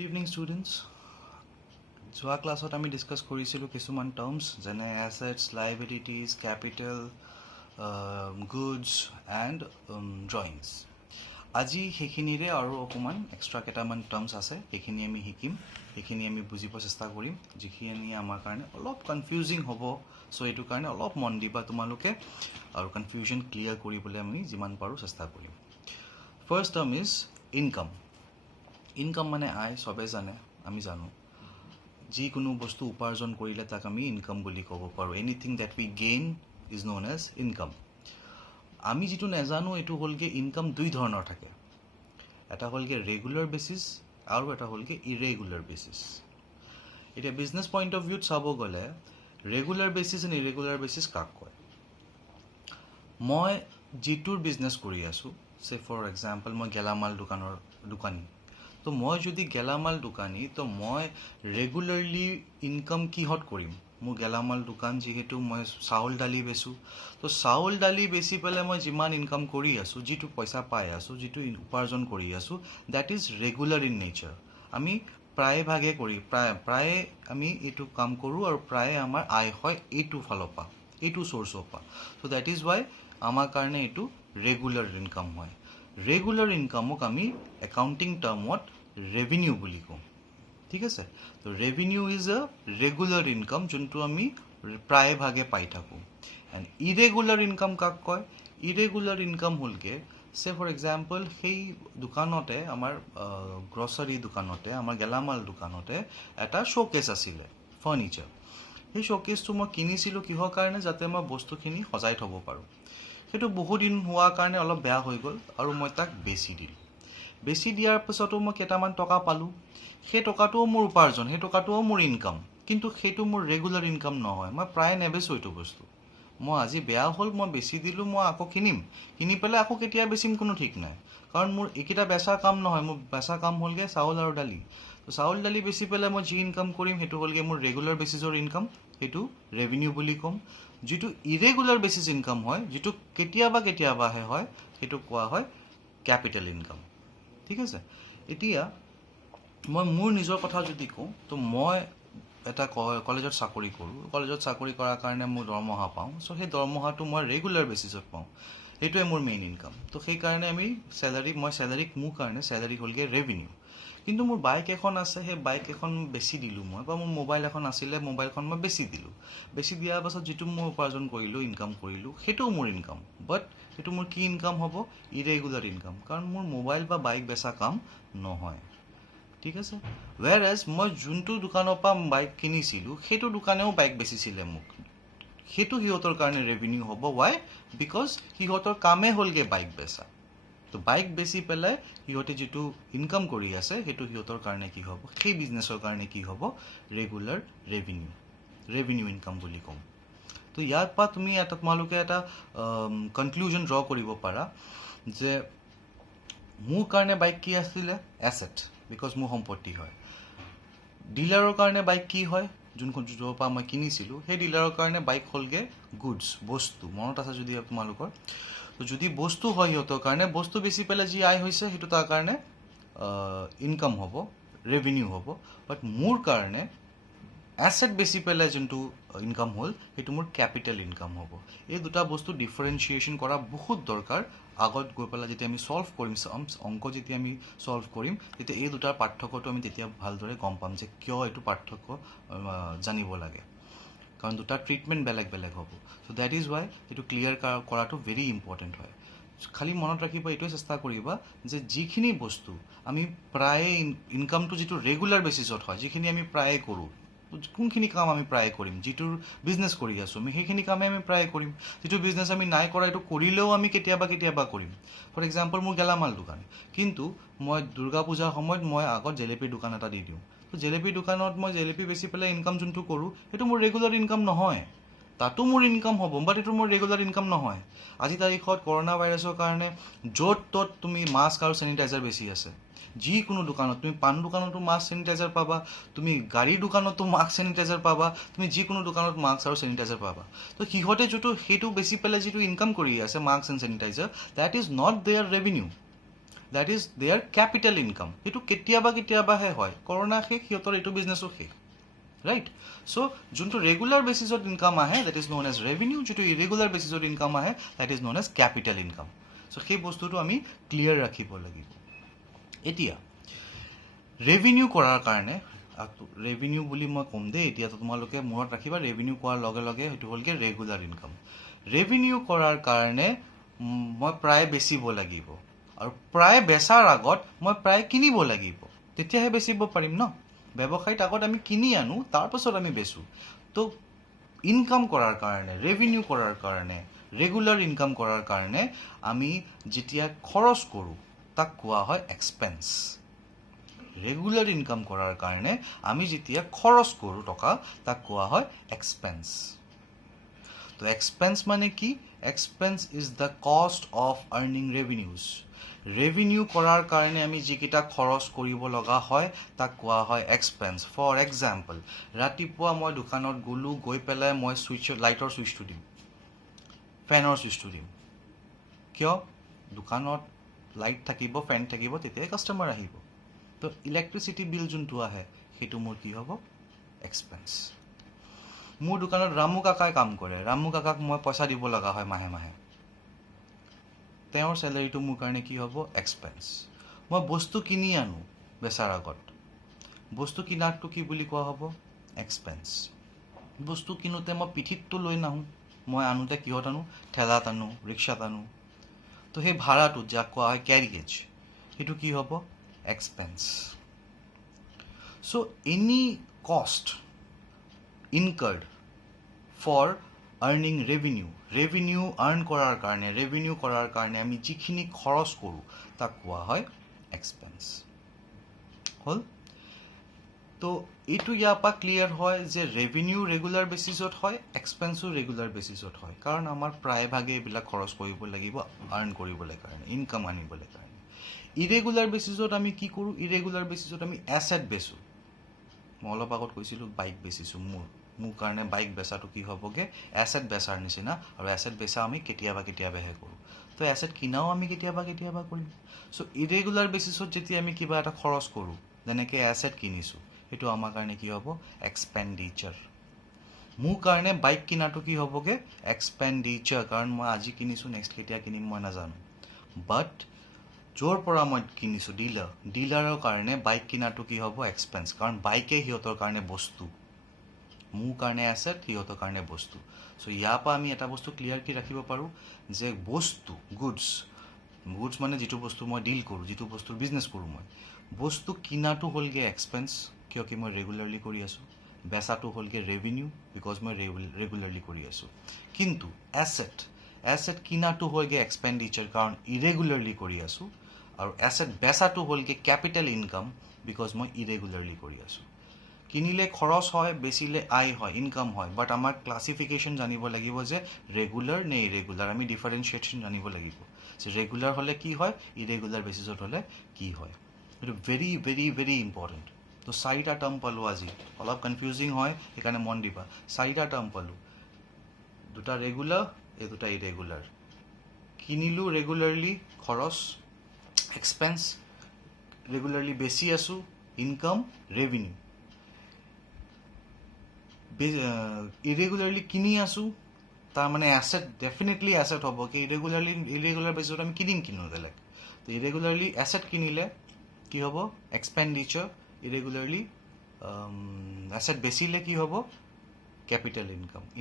Good evening, students. যোৱা ক্লাছত আমি ডিছকাছ কৰিছিলোঁ কিছুমান টাৰ্মছ যেনে এছেটছ, লাইবিলিটিজ, কেপিটেল, গুডছ এণ্ড ড্ৰয়িংছ। আজি সেইখিনিৰে আৰু অকণমান এক্সট্ৰা কেইটামান টাৰ্মছ আছে, সেইখিনি আমি শিকিম, সেইখিনি আমি বুজিব চেষ্টা কৰিম, যিখিনি আমাৰ কাৰণে অলপ কনফিউজিং হ'ব। চ' এইটো কাৰণে অলপ মন দিবা তোমালোকে আৰু কনফিউজন ক্লিয়াৰ কৰিবলৈ আমি যিমান পাৰোঁ চেষ্টা কৰিম। First term is income. Income মানে আয়, চবে জানে, আমি জানো। যিকোনো বস্তু উপাৰ্জন কৰিলে তাক আমি ইনকাম বুলি ক'ব পাৰোঁ। Anything that we gain is known as income. আমি যিটো নাজানো এইটো হ'লগৈ ইনকাম দুই ধৰণৰ থাকে। এটা হ'লগৈ ৰেগুলাৰ বেচিছ আৰু এটা হ'লগৈ ইৰেগুলাৰ বেচিছ। এতিয়া বিজনেছ পইণ্ট অফ ভিউত চাব গ'লে regular basis and irregular basis কাক কয়? মই যিটোৰ বিজনেছ কৰি আছোঁ, চে ফৰ এক্সাম্পল মই গেলামাল দোকানী। তো মই যদি গেলামাল দোকানী, তো মই ৰেগুলাৰলি ইনকাম কিহত কৰিম? মোৰ গেলামাল দোকান যিহেতু মই চাউল দালি বেচোঁ, তো চাউল দালি বেচি পেলাই মই যিমান ইনকাম কৰি আছোঁ, যিটো পইচা পাই আছোঁ, যিটো উপাৰ্জন কৰি আছোঁ, that is regular in nature. আমি প্ৰায়ে আমি এইটো কাম কৰোঁ আৰু প্ৰায়ে আমাৰ আয় হয় এইটো ফালৰ পৰা, এইটো চ'ৰ্চৰ পৰা। চ' দেট ইজ ৱাই আমাৰ কাৰণে এইটো ৰেগুলাৰ ইনকাম হয়। ৰেগুলাৰ ইনকামক আমি একাউণ্টিং টাৰ্মত ৰেভিনিউ বুলি কওঁ। ঠিক আছে? তো revenue is a regular income, যোনটো আমি প্ৰায়ভাগে পাই থাকোঁ। এণ্ড ইৰেগুলাৰ ইনকাম কাক কয়? ইৰেগুলাৰ ইনকাম হ'লগৈ চে ফৰ এক্সাম্পল সেই দোকানতে, আমাৰ গ্ৰচাৰী দোকানতে, আমাৰ গেলামাল দোকানতে এটা শ্ব'কেছ আছিলে, ফাৰ্নিচাৰ। সেই শ্ব'কেছটো মই কিনিছিলোঁ কিহৰ কাৰণে? যাতে মই বস্তুখিনি সজাই থ'ব পাৰোঁ। সেইটো বহুদিন হোৱাৰ কাৰণে অলপ বেয়া হৈ গ'ল আৰু মই তাক বেচি দিলোঁ। বেচি দিয়াৰ পিছতো মই কেইটামান টকা পালোঁ। সেই টকাটোও মোৰ উপাৰ্জন, সেই টকাটোও মোৰ ইনকাম, কিন্তু সেইটো মোৰ ৰেগুলাৰ ইনকাম নহয়। মই প্ৰায় নেবেচোঁ এইটো বস্তু। মই আজি বেয়া হ'ল, মই বেচি দিলোঁ, মই আকৌ কিনি পেলাই আকৌ কেতিয়া বেচিম কোনো ঠিক নাই। কাৰণ মোৰ এইকেইটা বেচাৰ কাম নহয়, মোৰ বেচাৰ কাম হ'লগৈ চাউল আৰু দালি। তো চাউল দালি বেচি পেলাই মই যি ইনকাম কৰিম সেইটো হ'লগৈ মোৰ ৰেগুলাৰ বেচিছৰ ইনকাম, সেইটো ৰেভিনিউ বুলি ক'ম। যিটো ইৰেগুলাৰ বেচিছ ইনকাম হয়, যিটো কেতিয়াবাহে হয়, সেইটো কোৱা হয় কেপিটেল ইনকাম। ঠিক আছে? এতিয়া মই মোৰ নিজৰ কথা যদি কওঁ, তো মই এটা কলেজত চাকৰি কৰোঁ। কলেজত চাকৰি কৰাৰ কাৰণে মই দৰমহা পাওঁ। চ' সেই দৰমহাটো মই ৰেগুলাৰ বেচিছত পাওঁ। সেইটোৱে মোৰ মেইন ইনকাম। তো সেইকাৰণে মোৰ কাৰণে চেলাৰী হ'লগৈ ৰেভিনিউ। কিন্তু মোৰ বাইক এখন আছে, সেই বাইক এখন বেচি দিলোঁ মই, বা মোৰ মোবাইল এখন আছিলে, মোবাইলখন মই বেচি দিলোঁ। বেচি দিয়াৰ পাছত যিটো মই উপাৰ্জন কৰিলোঁ, ইনকাম কৰিলোঁ, সেইটোও মোৰ ইনকাম। বাট সেইটো মোৰ কি ইনকাম হ'ব? Irregular income. কাৰণ মোৰ মোবাইল বা বাইক বেচা কাম নহয়। ঠিক আছে? ৱেৰ এজ মই যোনটো দোকানৰ পৰা বাইক কিনিছিলোঁ, সেইটো দোকানেও বাইক বেচিছিলে মোক। সেইটো সিহঁতৰ কাৰণে ৰেভিনিউ হ'ব। ৱাই? বিকজ সিহঁতৰ কামেই হ'লগৈ বাইক বেচা। তো বাইক বেচি পেলাই সিহঁতে যিটো ইনকাম কৰি আছে, সেইটো সিহঁতৰ কাৰণে কি হ'ব? সেই বিজনেছৰ কাৰণে কি হ'ব? ৰেগুলাৰ ৰেভিনিউ ইনকাম বুলি ক'ম। তো ইয়াৰ পৰা তোমালোকে এটা কনক্লুজন ড্ৰ কৰিব পাৰা যে মোৰ কাৰণে বাইক কি আছিলে? এছেট, বিকজ মোৰ সম্পত্তি হয়। ডিলাৰৰ কাৰণে বাইক কি হয়? য'ৰ পৰা মই কিনিছিলোঁ, সেই ডিলাৰৰ কাৰণে বাইক হ'লগৈ গুডছ, বস্তু। মনত আছে যদি তোমালোকৰ? তো যদি বস্তু হয় সিহঁতৰ কাৰণে, বস্তু বেচি পেলাই যি আয় হৈছে সেইটো তাৰ কাৰণে ইনকাম হ'ব, ৰেভিনিউ হ'ব। বাট মোৰ কাৰণে এছেট বেচি পেলাই যোনটো ইনকাম হ'ল, সেইটো মোৰ কেপিটেল ইনকাম হ'ব। এই দুটা বস্তু ডিফাৰেঞ্চিয়েশ্যন কৰা বহুত দৰকাৰ। আগত গৈ পেলাই যেতিয়া আমি ছল্ভ কৰিম, অংক যেতিয়া আমি ছল্ভ কৰিম, তেতিয়া এই দুটাৰ পাৰ্থক্যটো আমি তেতিয়া ভালদৰে গম পাম যে কিয় এইটো পাৰ্থক্য জানিব লাগে। কাৰণ দুটাৰ ট্ৰিটমেণ্ট বেলেগ বেলেগ হ'ব। চ' দেট ইজ ৱাই এইটো ক্লিয়াৰ কৰাটো ভেৰি ইম্পৰ্টেণ্ট হয়। খালি মনত ৰাখিবা, এইটোৱে চেষ্টা কৰিবা যে যিখিনি বস্তু আমি প্ৰায়ে ইনকামটো যিটো ৰেগুলাৰ বেচিছত হয়, যিখিনি আমি প্ৰায়ে কৰোঁ, কোনখিনি কাম আমি প্ৰায়ে কৰিম? যিটোৰ বিজনেছ কৰি আছোঁ আমি, সেইখিনি কামেই আমি প্ৰায়ে কৰিম। যিটো বিজনেছ আমি নাই কৰা, এইটো কৰিলেও আমি কেতিয়াবা কৰিম। ফৰ এক্সাম্পল মোৰ গেলামাল দোকান, কিন্তু মই দুৰ্গা পূজাৰ সময়ত মই আগত জেলেপীৰ দোকান এটা দি দিওঁ। তো জেলেপী দোকানত মই জেলেপী বেচি পেলাই ইনকাম যোনটো কৰোঁ, সেইটো মোৰ ৰেগুলাৰ ইনকাম নহয়। তাতো মোৰ ইনকাম হ'ব, বাট এইটো মোৰ ৰেগুলাৰ ইনকাম নহয়। আজি তাৰিখত কৰোণা ভাইৰাছৰ কাৰণে য'ত ত'ত তুমি মাস্ক আৰু চেনিটাইজাৰ বেছি আছে। যিকোনো দোকানত, তুমি পাণ দোকানতো মাস্ক চেনিটাইজাৰ পাবা, তুমি গাড়ীৰ দোকানতো মাস্ক চেনিটাইজাৰ পাবা, তুমি যিকোনো দোকানত মাস্ক আৰু চেনিটাইজাৰ পাবা। তো সিহঁতে সেইটো বেচি পেলাই যিটো ইনকাম কৰি আছে, mask and sanitiser, that is not their revenue. That is their capital income. সেইটো কেতিয়াবা কেতিয়াবাহে হয়, কৰোণা শেষ সিহঁতৰ এইটো বিজনেছো শেষ, ৰাইট? চ' যোনটো ৰেগুলাৰ বেচিছত ইনকাম আহে that is known as revenue, যিটো ইৰেগুলাৰ বেচিছত ইনকাম আহে that is known as capital income. So' সেই বস্তুটো আমি ক্লিয়াৰ ৰাখিব লাগিব। এতিয়া ৰেভিনিউ কৰাৰ কাৰণে, ৰেভিনিউ বুলি মই ক'ম দেই, এতিয়া তোমালোকে মনত ৰাখিবা ৰেভিনিউ কোৱাৰ লগে লগে সেইটো হ'লগৈ ৰেগুলাৰ ইনকাম। ৰেভিনিউ কৰাৰ কাৰণে মই প্ৰায় বেচিব লাগিব, আৰু প্ৰায় বেচাৰ আগত মই প্ৰায় কিনিব লাগিব, তেতিয়াহে বেচিব পাৰিম ন। ব্যৱসায়ত আগত আমি কিনি আনো, তাৰপাছত আমি বেচোঁ। তো ইনকাম কৰাৰ কাৰণে, ৰেভিনিউ কৰাৰ কাৰণে, ৰেগুলাৰ ইনকাম কৰাৰ কাৰণে আমি যেতিয়া খৰচ কৰোঁ তাক কোৱা হয় এক্সপেন্স। ৰেগুলাৰ ইনকাম কৰাৰ কাৰণে আমি যেতিয়া খৰচ কৰোঁ টকা তাক কোৱা হয় এক্সপেন্স। তো এক্সপেন্স মানে কি? Expense is the cost of earning revenues. Revenue কৰাৰ কাৰণে আমি যিকেইটা খৰচ কৰিব লগা হয় তাক কোৱা হয় এক্সপেন্স। ফৰ এক্সাম্পল, ৰাতিপুৱা মই দোকানত গ'লোঁ, গৈ পেলাই মই লাইটৰ ছুইচটো দিম, ফেনৰ ছুইচটো দিম। কিয়? দোকানত লাইট থাকিব, ফেন থাকিব, তেতিয়াই কাষ্টমাৰ আহিব। তো ইলেক্ট্ৰিচিটি বিল যোনটো আহে সেইটো মোৰ কি হ'ব? এক্সপেন্স। মোৰ দোকানত ৰামু কাকাই কাম কৰে, ৰামু কাকাক মই পইচা দিব লগা হয় মাহে মাহে, তেওঁৰ চেলাৰীটো মোৰ কাৰণে কি হ'ব? এক্সপেন্স। মই বস্তু কিনি আনো বেচাৰ আগত, বস্তু কিনাৰটো কি বুলি কোৱা হ'ব? এক্সপেন্স। বস্তু কিনোতে মই পিঠিতটো লৈ নাহোঁ, মই আনোতে কিহত আনো? ঠেলাত আনো, ৰিক্সাত আনো। তো সেই ভাড়াটো যাক কোৱা হয় কেৰিয়েজ, সেইটো কি হ'ব? Expense. So' any cost incurred for earning revenue, revenue earn কৰাৰ কাৰণে, ৰেভিনিউ কৰাৰ কাৰণে আমি যিখিনি খৰচ কৰোঁ তাক কোৱা হয় এক্সপেন্স। হ'ল? তো এইটো ইয়াৰ পৰা ক্লিয়াৰ হয় যে ৰেভিনিউ ৰেগুলাৰ বেচিছত হয়, এক্সপেন্সো ৰেগুলাৰ বেচিছত হয়, কাৰণ আমাৰ প্ৰায়ভাগে এইবিলাক খৰচ কৰিব লাগিব আৰ্ণ কৰিবলৈ কাৰণে, ইনকাম আনিবলৈ কাৰণে। ইৰেগুলাৰ বেচিছত আমি কি কৰোঁ? ইৰেগুলাৰ বেচিছত আমি এছেট বেচোঁ। মই অলপ আগত কৈছিলোঁ বাইক বেচিছোঁ, মোৰ কাৰণে বাইক বেচাটো কি হ'বগৈ? এছেট বেচাৰ নিচিনা, আৰু এছেট বেচা আমি কেতিয়াবা কেতিয়াবাহে কৰোঁ। তো এছেট কিনাও আমি কেতিয়াবা কেতিয়াবা কৰিম। চ' ইৰেগুলাৰ বেচিছত যেতিয়া আমি কিবা এটা খৰচ কৰোঁ, যেনেকৈ এছেট কিনিছোঁ, সেইটো আমাৰ কাৰণে কি হ'ব? এক্সপেণ্ডিচাৰ। মোৰ কাৰণে বাইক কিনাটো কি হ'বগৈ? এক্সপেণ্ডিচাৰ, কাৰণ মই আজি কিনিছোঁ, নেক্সট কেতিয়া কিনিম মই নাজানো। বাট য'ৰ পৰা মই কিনিছোঁ, ডিলাৰৰ কাৰণে বাইক কিনাটো কি হ'ব? এক্সপেন্স, কাৰণ বাইকে সিহঁতৰ কাৰণে বস্তু, মোৰ কাৰণে এছেট, সিহঁতৰ কাৰণে বস্তু। চ' ইয়াৰ পৰা আমি এটা বস্তু ক্লিয়াৰকৈ ৰাখিব পাৰোঁ যে বস্তু, গুডছ মানে যিটো বস্তু মই ডিল কৰোঁ, যিটো বস্তুৰ বিজনেছ কৰোঁ মই, বস্তু কিনাটো হ'লগৈ এক্সপেন্স, কিয় কি মই ৰেগুলাৰলি কৰি আছোঁ। বেচাটো হ'লগৈ ৰেভিনিউ, বিকজ মই ৰেগুলাৰলি কৰি আছোঁ। কিন্তু এছেট কিনাটো হ'লগৈ এক্সপেণ্ডিচাৰ, কাৰণ ইৰেগুলাৰলি কৰি আছোঁ। আৰু এছেট বেচাটো হ'লগৈ কেপিটেল ইনকাম, বিকজ মই ইৰেগুলাৰলি কৰি আছোঁ। কিনিলে খৰচ হয়, বেচিলে আয় হয়, ইনকাম হয়। বাট আমাৰ ক্লাছিফিকেশ্যন জানিব লাগিব যে ৰেগুলাৰ নে ইৰেগুলাৰ, আমি ডিফাৰেঞ্চিয়েশ্যন জানিব লাগিব যে ৰেগুলাৰ হ'লে কি হয়, ইৰেগুলাৰ বেচিছত হ'লে কি হয়। এইটো ভেৰি ভেৰি ভেৰি ইম্পৰ্টেণ্ট। তো 4টা টাৰ্ম পালোঁ আজি, অলপ কনফিউজিং হয়, সেইকাৰণে মন দিবা। 4টা টাৰ্ম পালোঁ, 2টা ৰেগুলাৰ, এই 2টা ইৰেগুলাৰ। কিনিলোঁ ৰেগুলাৰলি, খৰচ এক্সপেন্স, ৰেগুলাৰলি বেচি আছোঁ, ইনকাম ৰেভিনিউ। ইৰেগুলাৰলি কিনি আছোঁ, তাৰমানে এছেট, ডেফিনেটলি এছেট হ'ব কি? ইৰেগুলাৰ বেচিছত আমি কিনো বেলেগ। তো ইৰেগুলাৰলি এছেট কিনিলে কি হ'ব? এক্সপেণ্ডিচাৰ। ইৰেগুলাৰলি এছেট বেচিলে কি হ'ব? কেপিটেল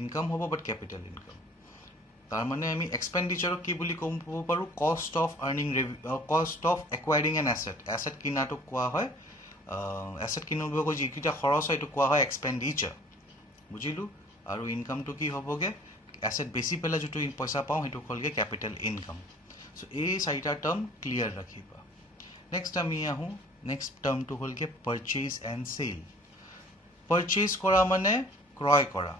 ইনকাম হ'ব, বাট কেপিটেল ইনকাম। তাৰমানে আমি এক্সপেণ্ডিচাৰক কি বুলি ক'ব পাৰোঁ? Cost of acquiring an asset. Asset কিনাটোক কোৱা হয়, এছেট কিনিবগৈ যিকেইটা খৰচ হয় এইটো কোৱা হয় এক্সপেণ্ডিচাৰ, বুজিলোঁ। আৰু ইনকামটো কি হ'বগৈ? এছেট বেচি পেলাই যিটো পইচা পাওঁ সেইটো হ'লগৈ কেপিটেল ইনকাম। চ' এই 4টা টাৰ্ম ক্লিয়াৰ ৰাখিবা। নেক্সট আমি আহোঁ, নেক্সট টাৰ্মটো হ'লগৈ পাৰচেজ এণ্ড চেল। পাৰচেজ কৰা মানে ক্ৰয় কৰা।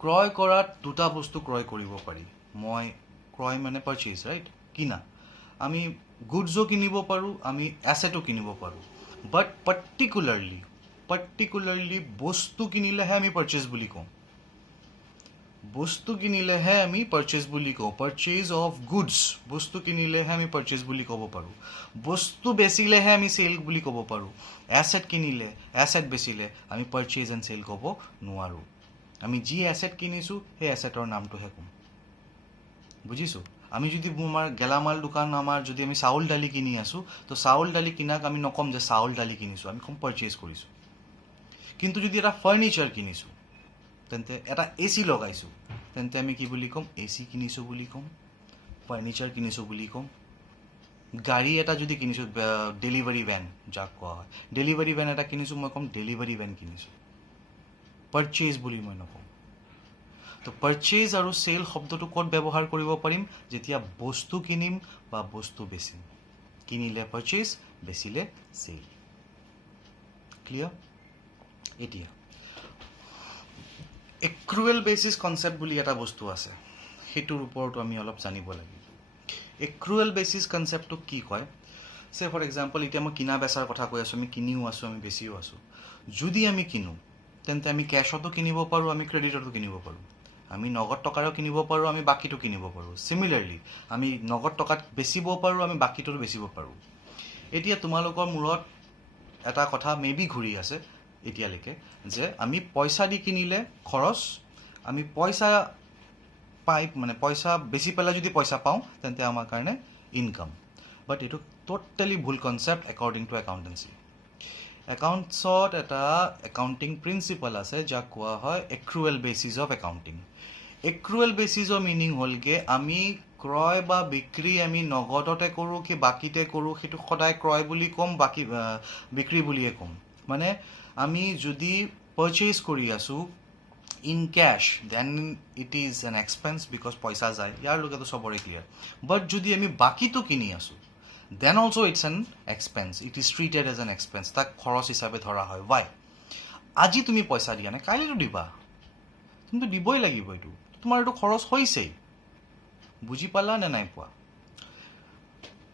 ক্ৰয় কৰাত 2টা বস্তু ক্ৰয় কৰিব পাৰি। ক্ৰয় মানে পাৰচেজ, ৰাইট? কিনা। আমি গুডছো কিনিব পাৰোঁ, আমি এছেটো কিনিব পাৰোঁ। বাট পাৰ্টিকুলাৰলি বস্তু কিনিলেহে আমি পাৰচেজ বুলি কওঁ। বস্তু কিনিলেহে আমি পাৰচেজ বুলি কওঁ, পাৰচেজ অফ গুডছ, বস্তু কিনিলেহে আমি পাৰচেজ বুলি ক'ব পাৰোঁ, বস্তু বেচিলেহে আমি চেল বুলি ক'ব পাৰোঁ, এছেট কিনিলে, এছেট বেচিলে আমি পাৰচেজ এণ্ড চেল ক'ব নোৱাৰোঁ। আমি যি এছেট কিনিছোঁ সেই এছেটৰ নামটোহে ক'ম। বুজিছোঁ? আমি যদি আমাৰ গেলামাল দোকান, আমাৰ যদি আমি চাউল দালি কিনি আছোঁ, তো চাউল দালি কিনাক আমি নক'ম যে চাউল দালি কিনিছোঁ, আমি ক'ম পাৰচেজ কৰিছোঁ। কিন্তু যদি এটা ফাৰ্নিচাৰ কিনিছোঁ, তেন্তে এটা AC লগাইছোঁ, তেন্তে আমি কি বুলি ক'ম? AC কিনিছোঁ বুলি ক'ম, ফাৰ্নিচাৰ কিনিছোঁ বুলি ক'ম। গাড়ী এটা যদি কিনিছোঁ, ডেলিভাৰী ভেন যাক কোৱা হয়, ডেলিভাৰী ভেন এটা কিনিছোঁ, মই ক'ম ডেলিভাৰী ভেন কিনিছোঁ, পাৰচেজ বুলি মই নকওঁ। তো পাৰচেজ আৰু চেল শব্দটো ক'ত ব্যৱহাৰ কৰিব পাৰিম? যেতিয়া বস্তু কিনিম বা বস্তু বেচিম। কিনিলে পাৰচেজ, বেচিলে চেল। ক্লিয়াৰ? এতিয়া এক্ৰুৱেল বেচিছ কনচেপ্ট বুলি এটা বস্তু আছে, সেইটোৰ ওপৰতো আমি অলপ জানিব লাগিব। এক্ৰুৱেল বেচিছ কনচেপ্টটো কি কয়? চে ফৰ এক্সাম্পল, এতিয়া মই কিনা বেচাৰ কথা কৈ আছোঁ, আমি কিনিও আছোঁ, আমি বেচিও আছোঁ। যদি আমি কিনো, তেন্তে আমি কেছতো কিনিব পাৰোঁ, আমি ক্ৰেডিটতো কিনিব পাৰোঁ, আমি নগদ টকাৰেও কিনিব পাৰোঁ, আমি বাকীটো কিনিব পাৰোঁ। চিমিলাৰলি আমি নগদ টকাত বেচিব পাৰোঁ, আমি বাকীটো বেচিব পাৰোঁ। এতিয়া তোমালোকৰ মূৰত এটা কথা মেবি ঘূৰি আছে এতিয়ালৈকে, যে আমি পইচা দি কিনিলে খৰচ, আমি পইচা পাই পইচা বেচি পেলাই যদি পইচা পাওঁ তেন্তে আমাৰ কাৰণে ইনকাম। বাট এইটো টোটেলি ভুল কনচেপ্ট একৰ্ডিং টু একাউণ্টেঞ্চি। একাউণ্টছত এটা একাউণ্টিং প্ৰিন্সিপাল আছে যাক কোৱা হয় এক্ৰুৱেল বেচিছ অফ একাউণ্টিং। এক্ৰুৱেল বেচিছৰ মিনিং হ'লগৈ আমি ক্ৰয় বা বিক্ৰী আমি নগদতে কৰোঁ কি বাকীতে কৰোঁ, সেইটো সদায় ক্ৰয় বুলি ক'ম, বাকী বিক্ৰী বুলিয়ে ক'ম। মানে আমি যদি পাৰচেজ কৰি আছোঁ in cash, then it is an expense because পইচা যায়, ইয়াৰ লগেতো চবৰে ক্লিয়াৰ। বাট যদি আমি বাকীটো কিনি আছোঁ, then also' it's an expense, it is treated as an expense, তাক খৰচ হিচাপে ধৰা হয়। ৱাই? আজি তুমি পইচা দিয়া নাই, কাইলৈতো দিবা, কিন্তু দিবই লাগিব, এইটো তোমাৰ এইটো খৰচ হৈছেই। বুজি পালা নে নাই পোৱা?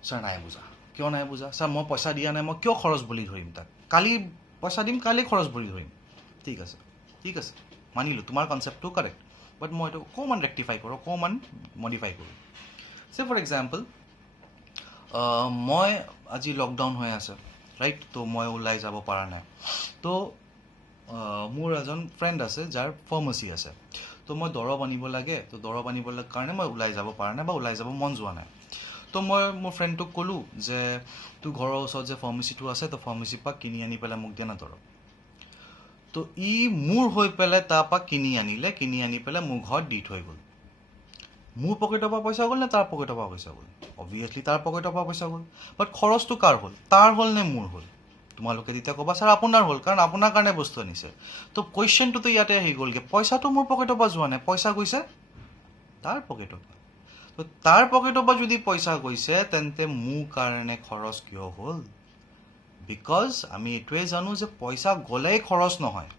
ছাৰ নাই বুজা। কিয় নাই বুজা? ছাৰ মই পইচা দিয়া নাই, মই কিয় খৰচ বুলি ধৰিম তাক? কালি পইচা দিম, কালি খৰচ বুলি ধৰিম। ঠিক আছে, ঠিক আছে, মানিলোঁ তোমাৰ কনচেপ্টটো কাৰেক্ট, বাট মই এইটো অকণমান ৰেক্টিফাই কৰোঁ, অকণমান মডিফাই কৰোঁ। চে ফৰ এক্সাম্পল, মই আজি লকডাউন হৈ আছে, ৰাইট? তো মই ওলাই যাব পৰা নাই। তো মোৰ এজন ফ্ৰেণ্ড আছে যাৰ ফাৰ্মাচী আছে, তো মই দৰৱ আনিব লাগে, তো দৰৱ আনিবলৈ কাৰণে মই ওলাই যাব পৰা নাই বা ওলাই যাব মন যোৱা নাই। তো মই মোৰ ফ্ৰেণ্ডটোক ক'লোঁ যে তোৰ ঘৰৰ ওচৰত যে ফাৰ্মাচীটো আছে, তো ফাৰ্মাচীৰ পৰা কিনি আনি পেলাই মোক দিয়া না দৰৱ। তো ই মোৰ হৈ পেলাই তাৰপৰা কিনি আনিলে, কিনি আনি পেলাই মোৰ ঘৰত দি থৈ গ'ল। মোৰ পকেটৰ পৰা পইচা গ'ল নে তাৰ পকেটৰ পৰা পইচা গ'ল? অবভিয়াছলি তাৰ পকেটৰ পৰা পইচা গ'ল। বাট খৰচটো কাৰ হ'ল? তাৰ হ'ল নে মোৰ হ'ল? তোমালোকে তেতিয়া ক'বা ছাৰ আপোনাৰ হ'ল, কাৰণ আপোনাৰ কাৰণে বস্তু আনিছে। তো কুৱেশ্যনটোতো ইয়াতে আহি গ'লগৈ, পইচাটো মোৰ পকেটৰ পৰা যোৱা নাই, পইচা গৈছে তাৰ পকেটৰ পৰা। তো তাৰ পকেটৰ পৰা যদি পইচা গৈছে, তেন্তে মোৰ কাৰণে খৰচ কিয় হ'ল? বিকজ আমি এইটোৱে জানো যে পইচা গ'লেই খৰচ নহয়।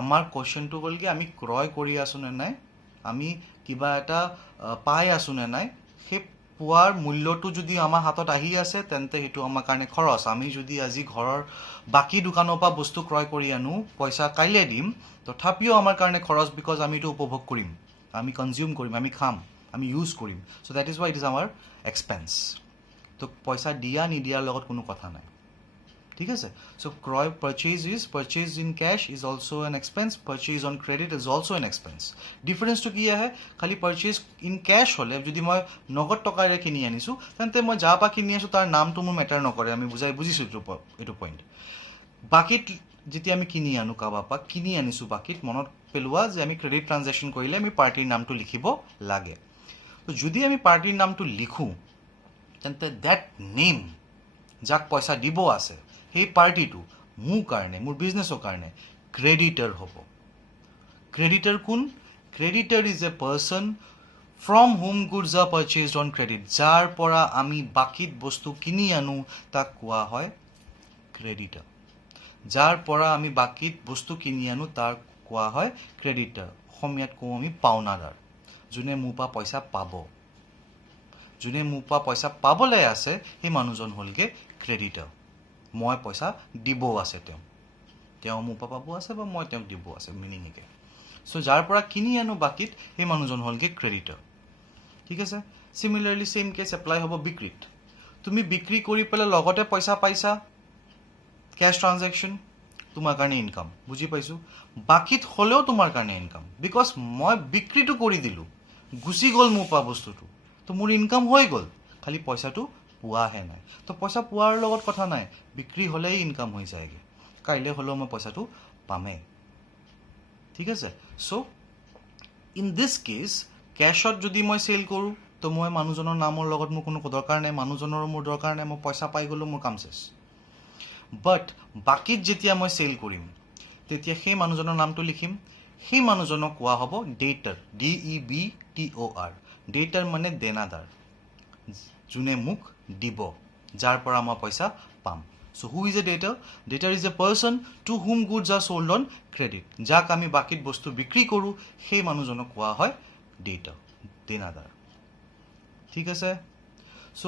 আমাৰ কুৱেশ্যনটো হ'লগৈ আমি ক্ৰয় কৰি আছোঁ নে নাই, আমি কিবা এটা পাই আছোঁ নে নাই, সেই পোৱাৰ মূল্যটো যদি আমাৰ হাতত আহি আছে, তেন্তে সেইটো আমাৰ কাৰণে খৰচ। আমি যদি আজি ঘৰৰ বাকী দোকানৰ পৰা বস্তু ক্ৰয় কৰি আনো, পইচা কাইলৈ দিম, তথাপিও আমাৰ কাৰণে খৰচ, বিকজ আমি এইটো উপভোগ কৰিম, আমি কনজিউম কৰিম, আমি খাম, আমি ইউজ কৰিম। So' that is why it is আমাৰ এক্সপেন্স। তো পইচা দিয়া নিদিয়াৰ লগত কোনো কথা নাই, ঠিক আছে? চ' ক্ৰয় purchase in cash is also' an expense, purchase on credit is also' an expense. ডিফাৰেঞ্চটো কি আহে? খালি পাৰচেজ ইন কেছ হ'লে, যদি মই নগদ টকাৰে কিনি আনিছোঁ, তেন্তে মই যাৰ পৰা কিনি আছোঁ তাৰ নামটো মোৰ মেটাৰ নকৰে, আমি বুজিছোঁ এইটো পইণ্ট। বাকীত যেতিয়া আমি কিনি আনো, কাৰোবাৰ পৰা কিনি আনিছোঁ বাকীত, মনত পেলোৱা যে আমি ক্ৰেডিট ট্ৰানজেকশ্যন কৰিলে আমি পাৰ্টিৰ নামটো লিখিব লাগে। তো যদি আমি পাৰ্টিৰ নামটো লিখোঁ, তেন্তে ডেট নেম, যাক পইচা দিব আছে, সেই পাৰ্টিটো মোৰ কাৰণে, মোৰ বিজনেছৰ কাৰণে ক্ৰেডিটাৰ হ'ব। ক্ৰেডিটাৰ কোন? Creditor is a person from whom goods are purchased on credit. যাৰ পৰা আমি বাকীত বস্তু কিনি আনো তাক কোৱা হয় ক্ৰেডিটাৰ। যাৰ পৰা আমি বাকীত বস্তু কিনি আনো তাক কোৱা হয় ক্ৰেডিটাৰ। অসমীয়াত কওঁ আমি পাওনাদাৰ, যোনে মোৰ পৰা পইচা পাব। যোনে মোৰ পৰা পইচা পাবলৈ আছে, সেই মানুহজন হ'লগৈ ক্ৰেডিটাৰ। মই পইচা দিব আছে, তেওঁ মোৰ পৰা পাব আছে বা মই তেওঁক দিব আছে, মিনিং একে। চ' যাৰ পৰা কিনি আনো বাকীত সেই মানুহজন হ'লগৈ ক্ৰেডিটৰ ঠিক আছে চিমিলাৰলি ছেইম কেছ এপ্লাই হ'ব বিক্ৰীত তুমি বিক্ৰী কৰি পেলাই লগতে পইচা পাইছা কেছ ট্ৰানজেকশ্যন তোমাৰ কাৰণে ইনকাম বুজি পাইছোঁ বাকীত হ'লেও তোমাৰ কাৰণে ইনকাম বিকজ মই বিক্ৰীটো কৰি দিলোঁ গুচি গ'ল মোৰ পৰা বস্তুটো তো মোৰ ইনকাম হৈ গ'ল খালি পইচাটো পোৱাহে নাই তো পইচা পোৱাৰ লগত কথা নাই বিক্ৰী হ'লেই ইনকাম হৈ যায়গৈ কাইলৈ হ'লেও মই পইচাটো পামেই ঠিক আছে চ' ইন দিছ কেছ কেছত যদি মই চেল কৰোঁ তো মই মানুহজনৰ নামৰ লগত মোৰ কোনো দৰকাৰ নাই মানুহজনৰো মোৰ দৰকাৰ নাই মই পইচা পাই গ'লোঁ মোৰ কাম চেছ বাট বাকীত যেতিয়া মই চেল কৰিম তেতিয়া সেই মানুহজনৰ নামটো লিখিম সেই মানুহজনক কোৱা হ'ব ডেটাৰ DEBTOR ডেটাৰ মানে দেনাদাৰ যোনে মোক দিব যাৰ পৰা মই পইচা পাম so' who is a debtor debtor is a person to whom goods are sold on credit যাক আমি বাকীত বস্তু বিক্ৰী কৰোঁ সেই মানুহজনক কোৱা হয় ডেটাৰ দেনাদাৰ ঠিক আছে চ'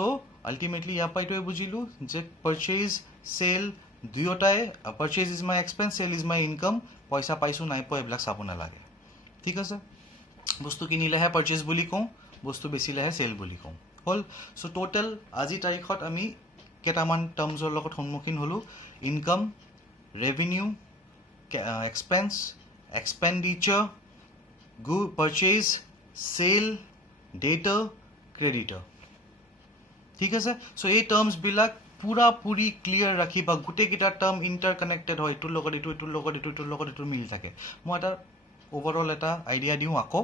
আল্টিমেটলি ইয়াৰ পৰা এইটোৱে বুজিলোঁ যে পাৰ্চেজ চেল দুয়োটাই purchase is my expense sale is my income পইচা পাইছোঁ নাই পোৱা এইবিলাক চাব নালাগে ঠিক আছে বস্তু কিনিলেহে পাৰ্চেজ বুলি কওঁ বস্তু বেচিলেহে চেল বুলি কওঁ হ'ল চ' টোটেল আজিৰ তাৰিখত আমি কেইটামান টাৰ্মছৰ লগত সন্মুখীন হ'লোঁ income revenue expense expenditure purchase sale debtor creditor ঠিক আছে চ' এই টাৰ্মছবিলাক পুৰাপুৰি ক্লিয়াৰ ৰাখিবা গোটেইকেইটা টাৰ্ম ইণ্টাৰ কানেক্টেড হয় এইটোৰ লগত এইটো এইটোৰ লগত এইটো এইটোৰ লগত এইটো মিলি থাকে মই এটা অভাৰঅল এটা আইডিয়া দিওঁ আকৌ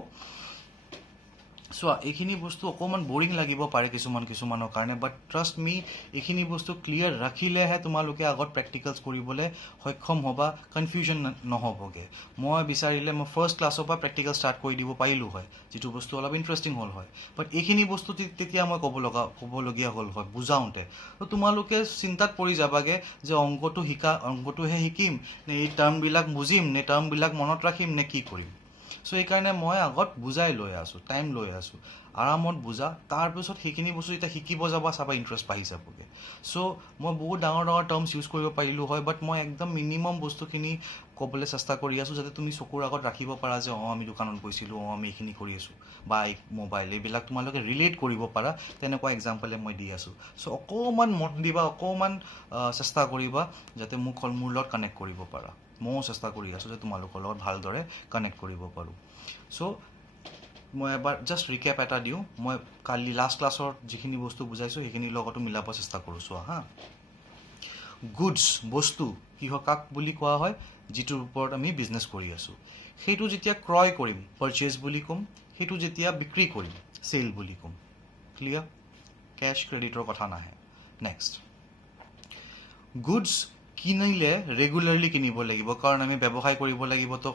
চোৱা এইখিনি বস্তু অকণমান বৰিং লাগিব পাৰে কিছুমানৰ কাৰণে বাট ট্ৰাষ্ট মি এইখিনি বস্তু ক্লিয়াৰ ৰাখিলেহে তোমালোকে আগত প্ৰেক্টিকেলছ কৰিবলৈ সক্ষম হ'বা কনফিউজন নহ'বগৈ মই বিচাৰিলে মই ফাৰ্ষ্ট ক্লাছৰ পৰা প্ৰেক্টিকেল ষ্টাৰ্ট কৰি দিব পাৰিলোঁ হয় যিটো বস্তু অলপ ইণ্টাৰেষ্টিং হ'ল হয় বাট এইখিনি বস্তু তেতিয়া মই ক'বলগীয়া হ'ল হয় বুজাওঁতে তো তোমালোকে চিন্তাত পৰি যাবাগৈ যে অংকটোহে শিকিম নে এই টাৰ্মবিলাক বুজিম নে টাৰ্মবিলাক মনত ৰাখিম নে কি কৰিম চ' সেইকাৰণে মই আগত বুজাই লৈ আছোঁ টাইম লৈ আছোঁ আৰামত বুজা তাৰপিছত সেইখিনি বস্তু যেতিয়া শিকিব যাবা চাবা ইণ্টাৰেষ্ট বাঢ়ি যাবগৈ চ' মই বহুত ডাঙৰ টাৰ্মছ ইউজ কৰিব পাৰিলোঁ হয় বাট মই একদম মিনিমাম বস্তুখিনি ক'বলৈ চেষ্টা কৰি আছোঁ যাতে তুমি চকুৰ আগত ৰাখিব পাৰা যে আমি দোকানত গৈছিলোঁ আমি এইখিনি কৰি আছোঁ বা মোবাইল এইবিলাক তোমালোকে ৰিলেট কৰিব পাৰা তেনেকুৱা এক্সাম্পলে মই দি আছোঁ চ' অকণমান মন দিবা অকণমান চেষ্টা কৰিবা যাতে মোৰ লগত কানেক্ট কৰিব পাৰা ময়ো চেষ্টা কৰি আছোঁ যে তোমালোকৰ লগত ভালদৰে কানেক্ট কৰিব পাৰোঁ চ' মই এবাৰ জাষ্ট ৰিকেপ এটা দিওঁ মই কালি লাষ্ট ক্লাছৰ যিখিনি বস্তু বুজাইছোঁ সেইখিনিৰ লগতো মিলাব চেষ্টা কৰোঁ চোৱা হা গুডছ বস্তু কাক বুলি কোৱা হয় যিটোৰ ওপৰত আমি বিজনেছ কৰি আছোঁ সেইটো যেতিয়া ক্ৰয় কৰিম পাৰ্চেজ বুলি ক'ম সেইটো যেতিয়া বিক্ৰী কৰিম চেল বুলি ক'ম ক্লিয়াৰ কেছ ক্ৰেডিটৰ কথা নাহে নেক্সট গুডছ কিনিলে ৰেগুলাৰলি কিনিব লাগিব কাৰণ আমি ব্যৱসায় কৰিব লাগিব তো